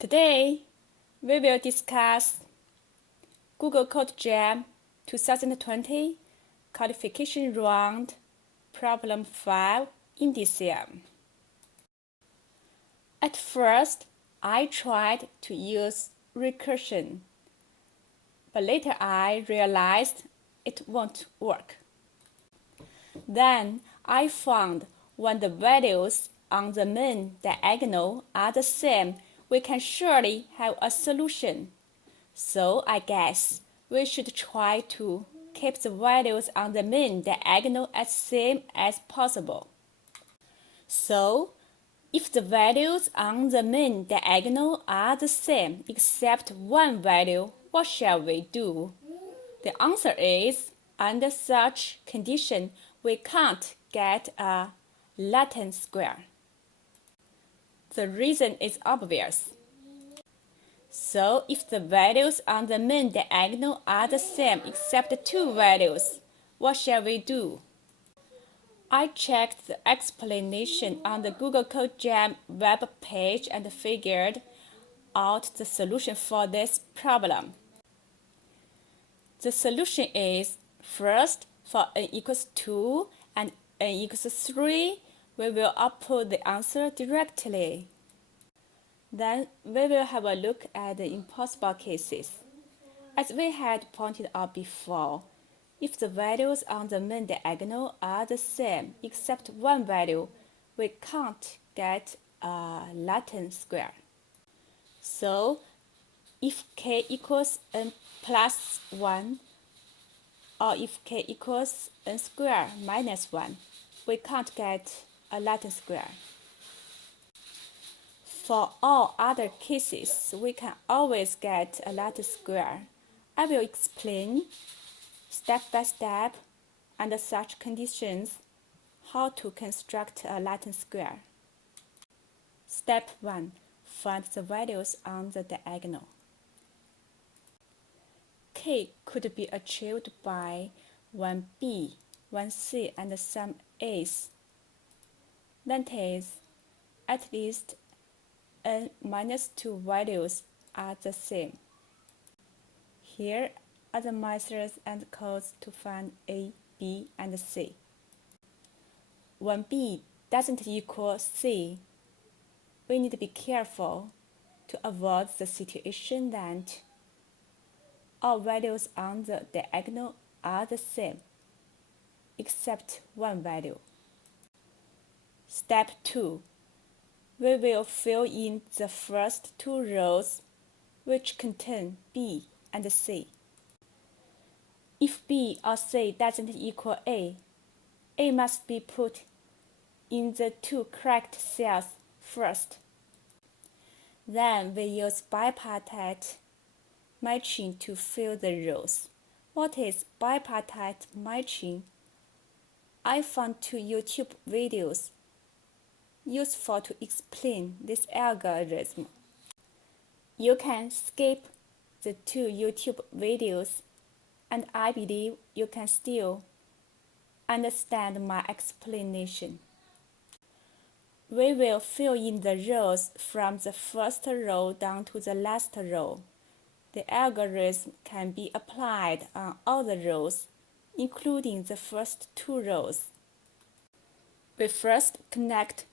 Today, we will discuss Google Code Jam 2020 Qualification Round Problem 5 Indicium. At first, I tried to use recursion, but later I realized it won't work. Then I found when the values on the main diagonal are the same, we can surely have a solution. So I guess we should try to keep the values on the main diagonal as same as possible. So, if the values on the main diagonal are the same except one value, what shall we do? The answer is, under such condition, we can't get a Latin square. The reason is obvious. So, if the values on the main diagonal are the same except two values, what shall we do? I checked the explanation on the Google Code Jam web page and figured out the solution for this problem. The solution is, first, for n equals 2 and n equals 3, we will output the answer directly. Then we will have a look at the impossible cases. As we had pointed out before, if the values on the main diagonal are the same except one value, we can't get a Latin square. So, if k equals n plus 1, or if k equals n squared minus 1, we can't get a Latin square. For all other cases, we can always get a Latin square. I will explain step by step, under such conditions, how to construct a Latin square. Step 1. Find the values on the diagonal. K could be achieved by 1b, 1c, and some a's. That is, at least n minus 2 values are the same. Here are the methods and codes to find A, B, and C. 1b doesn't equal C. We need to be careful to avoid the situation that all values on the diagonal are the same, except one value. Step 2. We will fill in the first two rows, which contain B and C. If B or C doesn't equal A must be put in the two correct cells first. Then we use bipartite matching to fill the rows. What is bipartite matching? I found two YouTube videos useful to explain this algorithm. You can skip the two YouTube videos, and I believe you can still understand my explanation. We will fill in the rows from the first row down to the last row. The algorithm can be applied on all the rows, including the first two rows. We first connect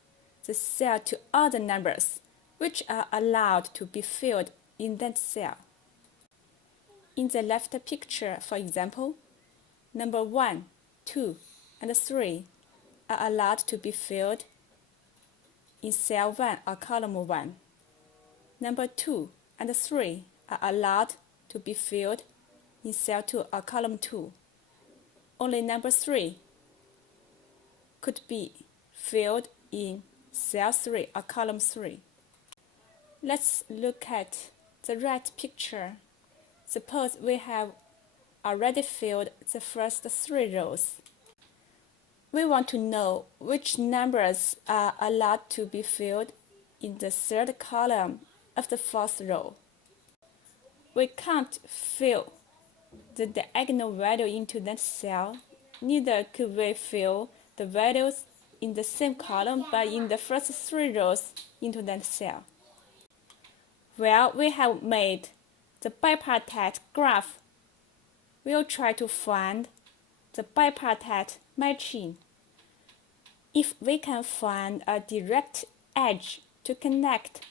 the cell to all the numbers, which are allowed to be filled in that cell. In the left picture, for example, number 1, 2, and 3 are allowed to be filled in cell 1 or column 1. Number 2 and 3 are allowed to be filled in cell 2 or column 2. Only number 3 could be filled in cell 3 or column 3. Let's look at the right picture. Suppose we have already filled the first 3 rows. We want to know which numbers are allowed to be filled in the third column of the fourth row. We can't fill the diagonal value into that cell, neither could we fill the values in the same column but in the first 3 rows into that cell. Well, we have made the bipartite graph. We'll try to find the bipartite matching. If we can find a direct edge to connect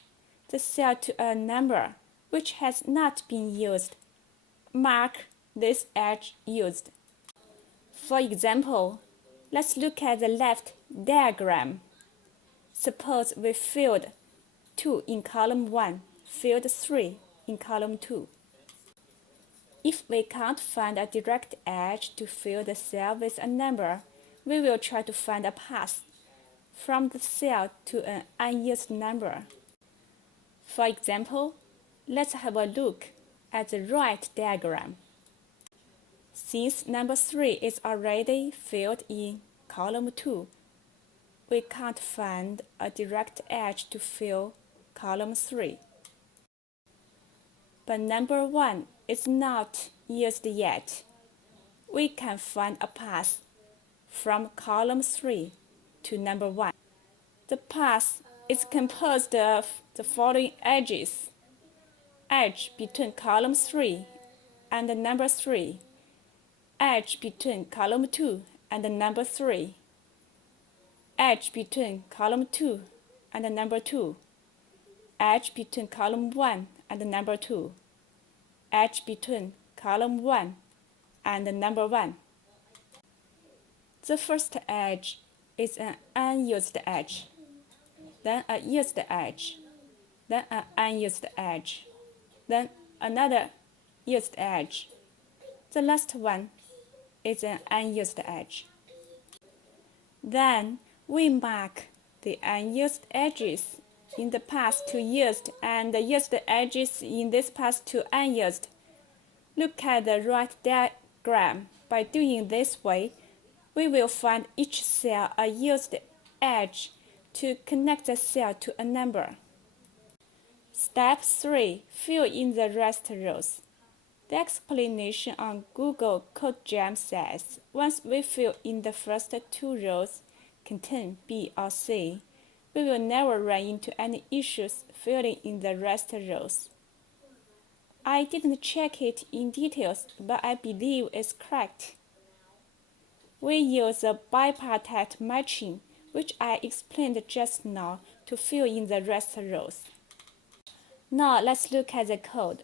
the cell to a number which has not been used, mark this edge used. For example, let's look at the left diagram. Suppose we filled 2 in column 1, filled 3 in column 2. If we can't find a direct edge to fill the cell with a number, we will try to find a path from the cell to an unused number. For example, let's have a look at the right diagram. Since number 3 is already filled in column 2, we can't find a direct edge to fill column 3. But number 1 is not used yet. We can find a path from column 3 to number 1. The path is composed of the following edges: edge between column 3 and number 3, edge between column 2 and number 3, edge between column 2 and number 2, edge between column 1 and number 2, edge between column 1 and number 1. The first edge is an unused edge, then a used edge, then an unused edge, then another used edge. The last one is an unused edge. Then we mark the unused edges in the path to used and the used edges in this path to unused. Look at the right diagram. By doing this way, we will find each cell a used edge to connect the cell to a number. Step 3. Fill in the rest rows. The explanation on Google Code Jam says once we fill in the first 2 rows contain B or C, we will never run into any issues filling in the rest rows. I didn't check it in details, but I believe it's correct. We use the bipartite matching, which I explained just now, to fill in the rest rows. Now let's look at the code.